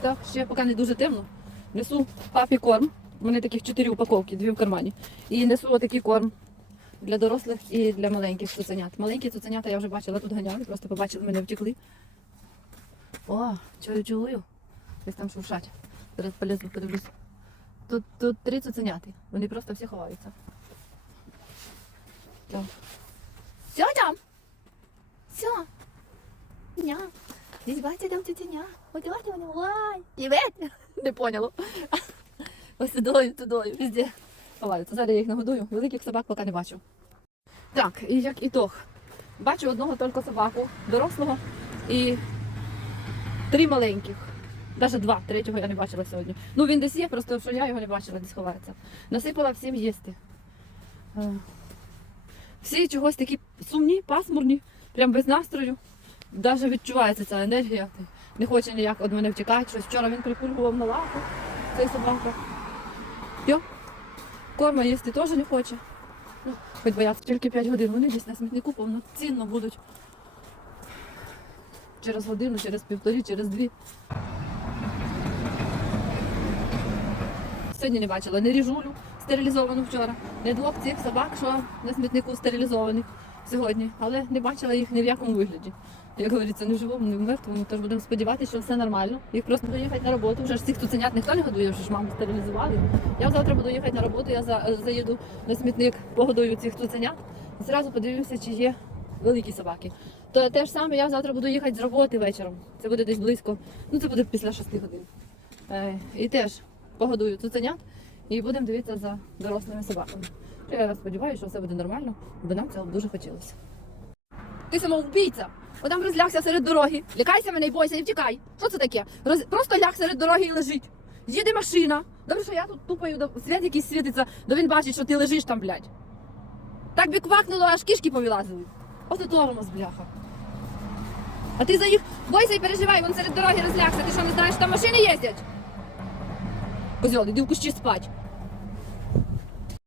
Так, ще поки не дуже темно. Несу папі корм. У мене таких чотири упаковки, дві в кармані. І несу отакий корм для дорослих і для маленьких цуценят. Маленькі цуценята я вже бачила тут ганяли, просто побачили мене втекли. О, чую, чую. Десь там шуршать. Зараз полезу, подивлюсь. Тут, тут три цуценяти. Вони просто всі ховаються. Так. Все там? Все. Бачите, там цуценя. Ой, давайте вони. Привет. Не поняло. Ось тудою, тудою, везде ховаються. Зараз я їх нагодую. Великих собак поки не бачу. Так, і як ітог. Бачу одного тільки собаку, дорослого і три маленьких. Навіть два, третього я не бачила сьогодні. Ну він десь є, просто що я його не бачила, десь ховається. Насипала всім їсти. Е, Всі чогось такі сумні, пасмурні, прям без настрою. Навіть відчувається ця енергія. Не хоче ніяк від мене втікати. Щось вчора він прикульгував на лапу, цей собака. Йо, корма їсти теж не хоче. Ну, хоч бояться, тільки 5 годин. Вони десь на смітнику повноцінно будуть. Через годину, через півторі, через дві. Сьогодні не бачила ні ріжулю стерилізовану вчора, ні двох цих собак, що на смітнику стерилізованих сьогодні, але не бачила їх ні в якому вигляді. Як говориться, не в живому, не в мертвому, тож будемо сподіватися, що все нормально. Їх просто буду їхати на роботу. Вже ж цих цуценят ніхто не годує, вже ж маму стерилізували. Я завтра буду їхати на роботу, я за- заїду на смітник, погодую цих цуценят. І зразу подивлюся, чи є великі собаки. То те ж саме я завтра буду їхати з роботи вечором. Це буде десь близько. Ну це буде після 6 годин. Е, і теж погодую цуценят і будемо дивитися за дорослими собаками. Я сподіваюся, що все буде нормально, бо нам цього дуже хотілося. Ти самоубійця! Отам розлягся серед дороги. Лякайся мене і бойся, і втікай. Що це таке? Роз... Просто ляг серед дороги і лежить. Їде машина. Добре, що я тут тупаю, до... свят якийсь світиться, то він бачить, що ти лежиш там, блядь. Так би квакнуло, аж кішки повилазили. Ось тормоз, бляха. А ти за їх бойся і переживай, вон серед дороги розлягся. Ти що не знаєш, там машини їздять? Козьол, іди в кущі спать.